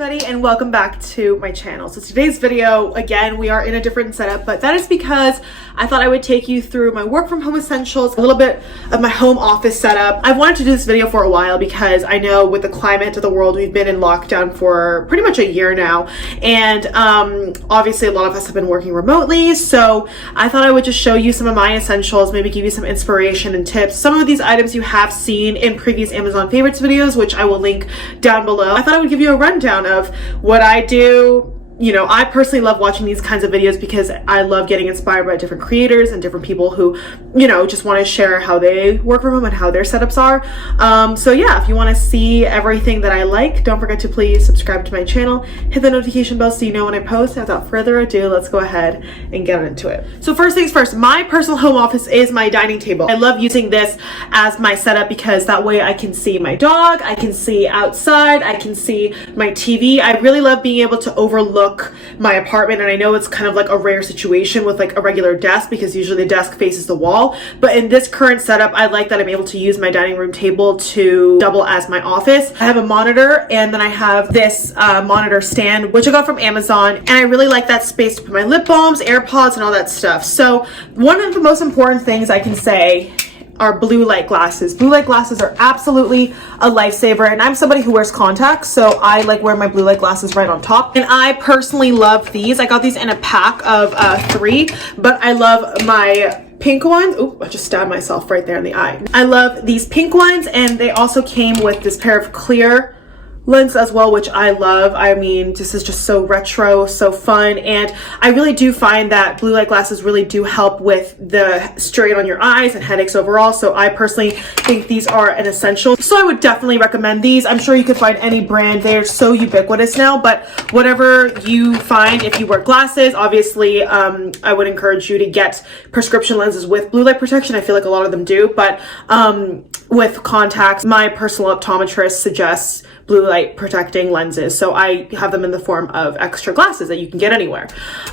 everybody, and welcome back to my channel. So today's video, again, we are in a different setup, but that is because I thought I would take you through my work from home essentials, a little bit of my home office setup. I've wanted to do this video for a while because I know with the climate of the world, we've been in lockdown for pretty much a year now, and obviously a lot of us have been working remotely, so I thought I would just show you some of my essentials, maybe give you some inspiration and tips. Some of these items you have seen in previous Amazon favorites videos, which I will link down below. I thought I would give you a rundown of what I do. You know, I personally love watching these kinds of videos because I love getting inspired by different creators and different people who, you know, just want to share how they work from home and how their setups are. So yeah, if you want to see everything that I like, don't forget to please subscribe to my channel, hit the notification bell so you know when I post. Without further ado, let's go ahead and get into it. So first things first, my personal home office is my dining table. I love using this as my setup because that way I can see my dog, I can see outside, I can see my TV. I really love being able to overlook my apartment, and I know it's kind of like a rare situation with like a regular desk because usually the desk faces the wall, but in this current setup I like that I'm able to use my dining room table to double as my office. I have a monitor, and then I have this monitor stand which I got from Amazon, and I really like that space to put my lip balms, AirPods, and all that stuff. So one of the most important things I can say are blue light glasses. Blue light glasses are absolutely a lifesaver, and I'm somebody who wears contacts, so I like wearing my blue light glasses right on top. And I personally love these. I got these in a pack of 3, but I love my pink ones. Oh, I just stabbed myself right there in the eye. I love these pink ones, and they also came with this pair of clear lens as well, which I love. I mean, this is just so retro, so fun, and I really do find that blue light glasses really do help with the strain on your eyes and headaches overall, so I personally think these are an essential. So I would definitely recommend these. I'm sure you could find any brand. They're so ubiquitous now, but whatever you find, if you wear glasses, obviously I would encourage you to get prescription lenses with blue light protection. I feel like a lot of them do, but with contacts, my personal optometrist suggests blue light protecting lenses, so I have them in the form of extra glasses that you can get anywhere.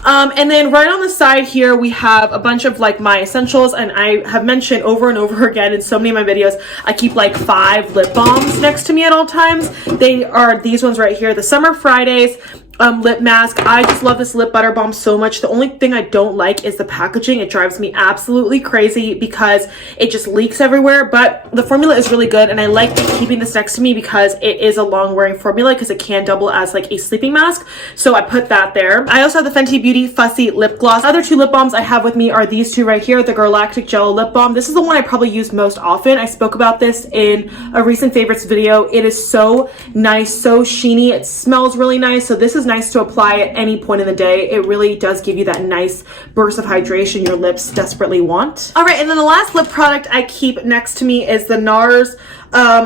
And then right on the side here we have a bunch of like my essentials, and I have mentioned over and over again in so many of my videos, I keep like 5 lip balms next to me at all times. They are these ones right here, the Summer Fridays lip mask. I just love this lip butter balm so much. The only thing I don't like is the packaging. It drives me absolutely crazy because it just leaks everywhere, but the formula is really good, and I like keeping this next to me because it is a long wearing formula because it can double as like a sleeping mask, so I put that there. I also have the Fenty Beauty Fussy lip gloss. Other 2 lip balms I have with me are these 2 right here, the Galactic Jello lip balm. This is the one I probably use most often. I spoke about this in a recent favorites video. It is so nice, so sheeny, it smells really nice, so this is nice to apply at any point in the day. It really does give you that nice burst of hydration your lips desperately want. All right, and then the last lip product I keep next to me is the NARS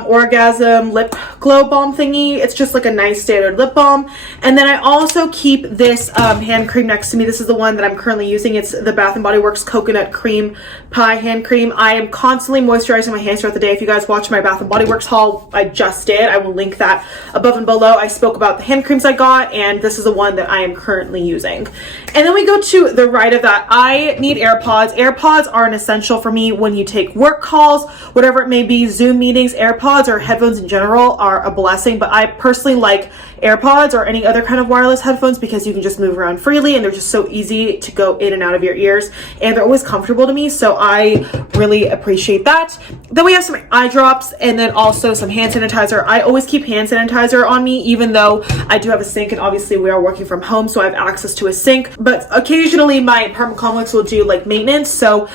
Orgasm lip glow balm thingy. It's just like a nice standard lip balm. And then I also keep this hand cream next to me. This is the one that I'm currently using. It's the Bath & Body Works Coconut Cream Pie hand cream. I am constantly moisturizing my hands throughout the day. If you guys watch my Bath & Body Works haul I just did, I will link that above and below. I spoke about the hand creams I got, and this is the one that I am currently using. And then we go to the right of that. I need AirPods. AirPods are an essential for me when you take work calls, whatever it may be, Zoom meetings. AirPods or headphones in general are a blessing, but I personally like AirPods or any other kind of wireless headphones because you can just move around freely, and they're just so easy to go in and out of your ears, and they're always comfortable to me, so I really appreciate that. Then we have some eye drops, and then also some hand sanitizer. I always keep hand sanitizer on me, even though I do have a sink, and obviously we are working from home, so I have access to a sink, but occasionally my apartment complex will do like maintenance, so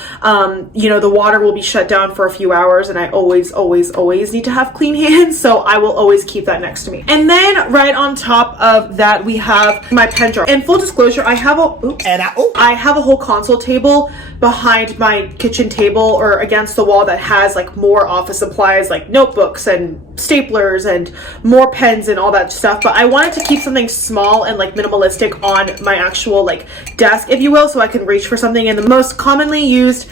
you know, the water will be shut down for a few hours, and I always need to have clean hands, so I will always keep that next to me. And then right on top of that we have my pen drawer. And full disclosure, I have a whole console table behind my kitchen table or against the wall that has like more office supplies like notebooks and staplers and more pens and all that stuff, but I wanted to keep something small and like minimalistic on my actual like desk, if you will, so I can reach for something. And the most commonly used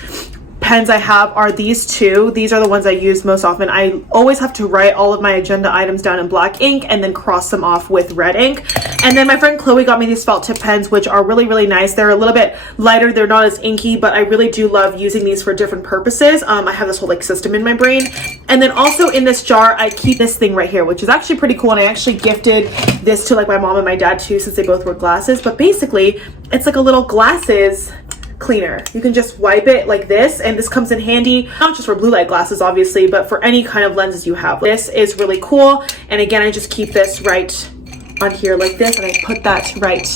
pens I have are these two. These are the ones I use most often. I always have to write all of my agenda items down in black ink and then cross them off with red ink. And then my friend Chloe got me these felt tip pens, which are really, really nice. They're a little bit lighter. They're not as inky, but I really do love using these for different purposes. I have this whole like system in my brain. And then also in this jar, I keep this thing right here, which is actually pretty cool. And I actually gifted this to like my mom and my dad too, since they both wear glasses. But basically, it's like a little glasses cleaner. You can just wipe it like this, and this comes in handy not just for blue light glasses obviously, but for any kind of lenses you have. This is really cool. And again, I just keep this right on here like this, and I put that right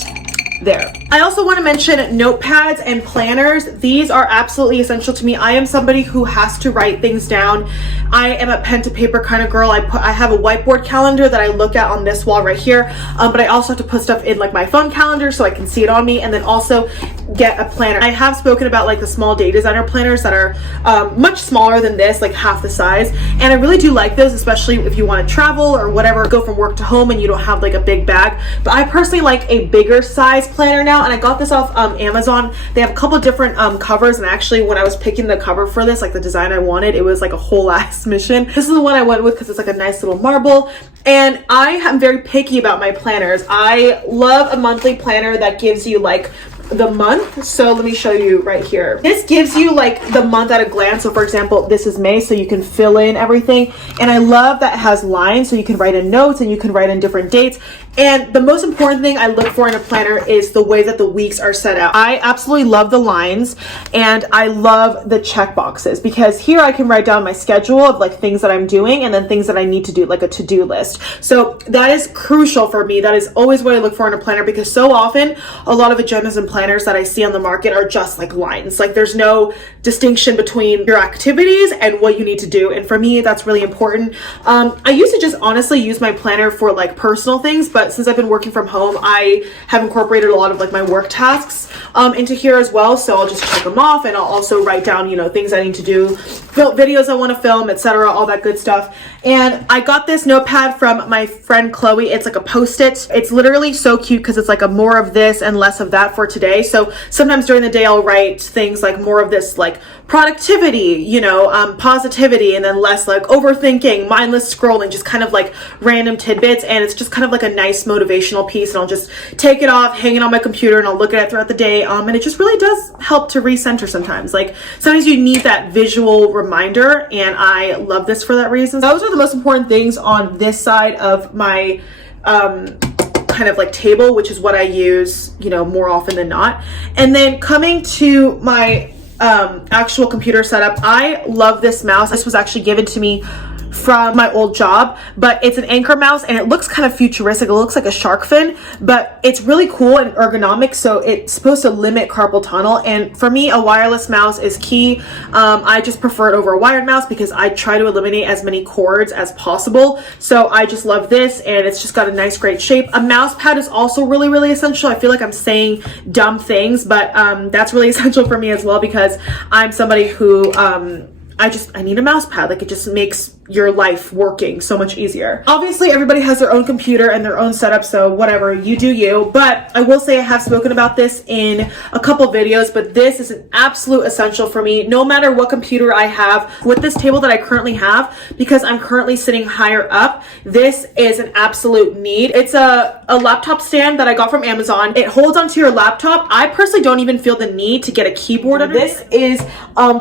there. I also want to mention notepads and planners. These are absolutely essential to me. I am somebody who has to write things down. I am a pen to paper kind of girl. I have a whiteboard calendar that I look at on this wall right here, but I also have to put stuff in like my phone calendar so I can see it on me, and then also get a planner. I have spoken about like the small day designer planners that are much smaller than this, like half the size, and I really do like those, especially if you want to travel or whatever, go from work to home and you don't have like a big bag. But I personally like a bigger size planner now, and I got this off Amazon. They have a couple different covers, and actually when I was picking the cover for this, like the design I wanted, it was like a whole ass mission. This is the one I went with because it's like a nice little marble, and I am very picky about my planners. I love a monthly planner that gives you like the month. So let me show you right here. This gives you like the month at a glance. So for example, this is May, so you can fill in everything. And I love that it has lines, so you can write in notes and you can write in different dates. And the most important thing I look for in a planner is the way that the weeks are set out. I absolutely love the lines, and I love the check boxes, because here I can write down my schedule of like things that I'm doing and then things that I need to do, like a to-do list. So that is crucial for me. That is always what I look for in a planner, because so often a lot of agendas and planners that I see on the market are just like lines. Like there's no distinction between your activities and what you need to do. And for me, that's really important. I used to just honestly use my planner for like personal things, but since I've been working from home, I have incorporated a lot of like my work tasks into here as well. So I'll just check them off, and I'll also write down, you know, things I need to do, videos I want to film, etc., all that good stuff. And I got this notepad from my friend Chloe. It's like a Post-it. It's literally so cute because it's like a more of this and less of that for today. So sometimes during the day I'll write things like more of this like productivity, you know, positivity, and then less like overthinking, mindless scrolling, just kind of like random tidbits. And it's just kind of like a nice motivational piece, and I'll just take it off, hang it on my computer, and I'll look at it throughout the day. And it just really does help to recenter sometimes. Like sometimes you need that visual reminder, and I love this for that reason. Those are the most important things on this side of my kind of like table, which is what I use, you know, more often than not. And then coming to my actual computer setup, I love this mouse. This was actually given to me from my old job, but it's an Anchor mouse, and it looks kind of futuristic. It looks like a shark fin, but it's really cool and ergonomic, so it's supposed to limit carpal tunnel. And for me, a wireless mouse is key. I just prefer it over a wired mouse because I try to eliminate as many cords as possible. So I just love this, and it's just got a nice, great shape. A mouse pad is also really, really essential. I feel like I'm saying dumb things, but that's really essential for me as well, because I'm somebody who I need a mouse pad. Like it just makes your life working so much easier. Obviously, everybody has their own computer and their own setup, so whatever, you do you. But I will say I have spoken about this in a couple videos, but this is an absolute essential for me, no matter what computer I have. With this table that I currently have, because I'm currently sitting higher up, this is an absolute need. It's a laptop stand that I got from Amazon. It holds onto your laptop. I personally don't even feel the need to get a keyboard under this. Is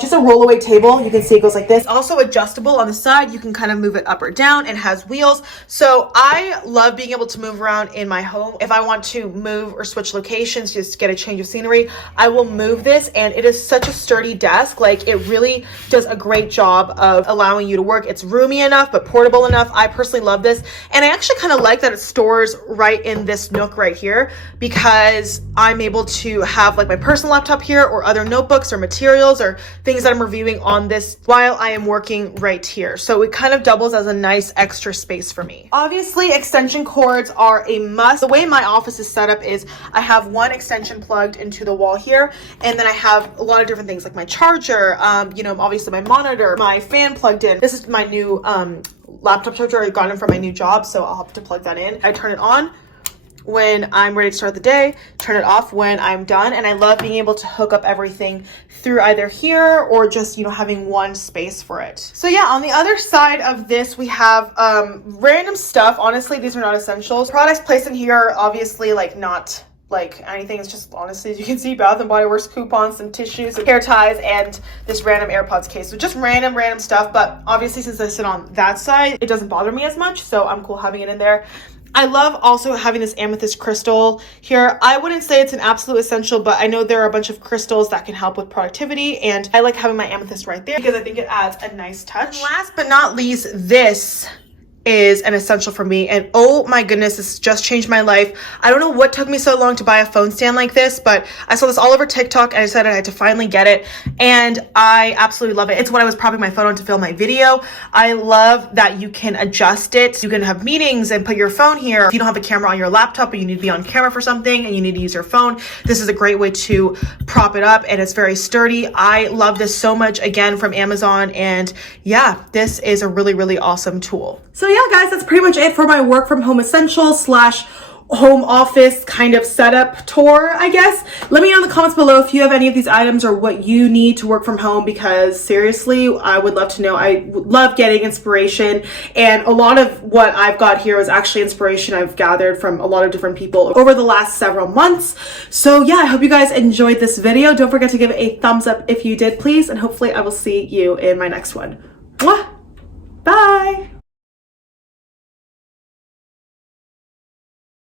just a rollaway table. You can see it goes like this. Also adjustable on the side. You can kind of move it up or down, and has wheels. So I love being able to move around in my home. If I want to move or switch locations, just get a change of scenery, I will move this, and it is such a sturdy desk. Like it really does a great job of allowing you to work. It's roomy enough, but portable enough. I personally love this, and I actually kind of like that it stores right in this nook right here, because I'm able to have like my personal laptop here, or other notebooks or materials or things that I'm reviewing on this while I am working right here. So it kind of doubles as a nice extra space for me. Obviously, extension cords are a must. The way my office is set up is I have one extension plugged into the wall here, and then I have a lot of different things like my charger, you know, obviously my monitor, my fan plugged in. This is my new laptop charger. I got it from my new job, so I'll have to plug that in. I turn it on when I'm ready to start the day, turn it off when I'm done. And I love being able to hook up everything through either here or just, you know, having one space for it. So yeah, on the other side of this, we have random stuff. Honestly, these are not essentials. Products placed in here are obviously like not like anything. It's just, honestly, as you can see, Bath and Body Works coupons, some tissues, hair ties, and this random AirPods case. So just random stuff, but obviously since I sit on that side, it doesn't bother me as much, so I'm cool having it in there. I love also having this amethyst crystal here. I wouldn't say it's an absolute essential, but I know there are a bunch of crystals that can help with productivity, and I like having my amethyst right there because I think it adds a nice touch. And last but not least, this is an essential for me, and oh my goodness, this just changed my life. I don't know what took me so long to buy a phone stand like this, but I saw this all over TikTok and I decided I had to finally get it, and I absolutely love it. It's what I was propping my phone on to film my video. I love that you can adjust it. You can have meetings and put your phone here. If you don't have a camera on your laptop, but you need to be on camera for something and you need to use your phone, this is a great way to prop it up, and it's very sturdy. I love this so much, again, from Amazon, and yeah, this is a really awesome tool. So yeah, guys, that's pretty much it for my work from home essentials slash home office kind of setup tour, I guess. Let me know in the comments below if you have any of these items or what you need to work from home, because seriously, I would love to know. I love getting inspiration, and a lot of what I've got here is actually inspiration I've gathered from a lot of different people over the last several months. So yeah, I hope you guys enjoyed this video. Don't forget to give it a thumbs up if you did, please, and hopefully I will see you in my next one. Mwah! Bye!